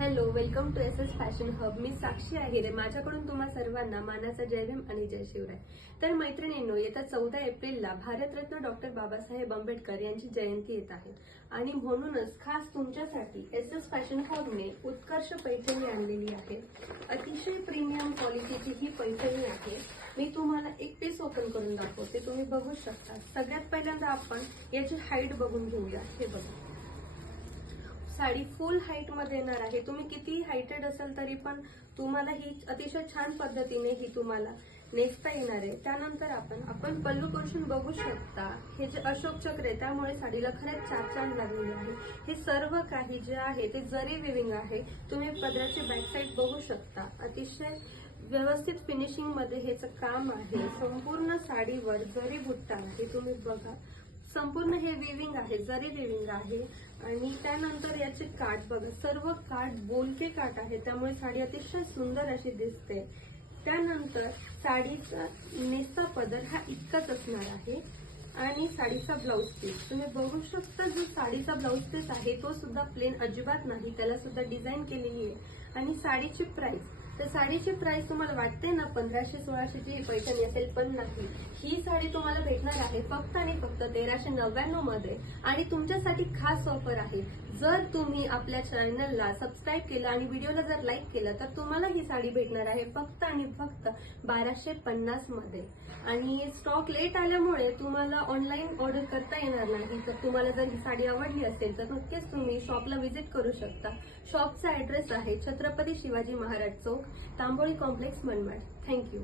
Hello, welcome to S S fashion hub. मी साक्षी आहे. माझ्याकडून तुम्हा सर्वांना मानाचा जय भीम आणि जय शिवराय. तर मैत्रिणींनो, येत्या 14 एप्रिलला भारतरत्न डॉक्टर बाबासाहेब आंबेडकर यांची जयंती येत आहे आणि म्हणूनच खास तुमच्यासाठी एस एस फॅशन हबने उत्कर्ष पैठणी आणलेली आहे. अतिशय प्रीमियम क्वालिटीची ही पैठणी आहे. मी तुम्हाला एक पीस ओपन करून दाखवते, तुम्ही बघू शकता. सगळ्यात पहिल्यांदा आपण याची हाईट बघून घेऊया. हे बघा, साडी फुल हाईट मध्ये येणार आहे. तुम्ही किती हायटेड असाल तरी पण तुम्हाला ही अतिशय छान पद्धतीने ही तुम्हाला नेसता येणार आहे. त्यानंतर आपण पल्लू पोर्शन बघू शकता. हे जे अशोक चक्र आहे त्यामुळे साडीला खरंच चार लागलेले आहे. हे सर्व काही जे आहे ते जरी विविंग आहे. तुम्ही पदराची बॅक साईड बघू शकता. अतिशय व्यवस्थित फिनिशिंग मध्ये हेच काम आहे. संपूर्ण साडीवर जरी बुट्टा आहे. तुम्ही बघा, संपूर्ण हे विविंग आहे, जरी विविंग आहे. आणि त्यानंतर याचे काठ बघा, सर्व काठ बोलके काठ आहे, त्यामुळे साडी अतिशय सुंदर अशी दिसते. त्यानंतर साडीचा नेसता पदर हा इतकाच असणार आहे आणि साडीचा ब्लाउज पीस तुम्ही बघू शकता. जो साडीचा ब्लाउज पीस आहे तो सुद्धा प्लेन अजिबात नाही, त्याला सुद्धा डिझाईन केलेली आहे. आणि साडीची प्राइस, तर साडीची प्राइस तुम्हाला वाटते ना 1500-1600ची ही पैठणी असेल, पण नाही. ही साडी तुम्हाला भेटणार आहे फक्त आणि फक्त 1399 मध्ये. आणि तुमच्यासाठी खास ऑफर आहे. जर तुम्ही आपल्या चॅनलला सबस्क्राईब केलं आणि व्हिडिओला जर लाईक केलं तर तुम्हाला ही साडी भेटणार आहे फक्त आणि फक्त 1250 मध्ये. आणि स्टॉक लेट आल्यामुळे तुम्हाला ऑनलाईन ऑर्डर करता येणार नाही. तर तुम्हाला जर ही साडी आवडली असेल तर नक्कीच तुम्ही शॉपला व्हिजिट करू शकता. शॉपचा ऍड्रेस आहे छत्रपती शिवाजी महाराज चौक, तांबोळी कॉम्प्लेक्स, मनमाड. थँक्यू.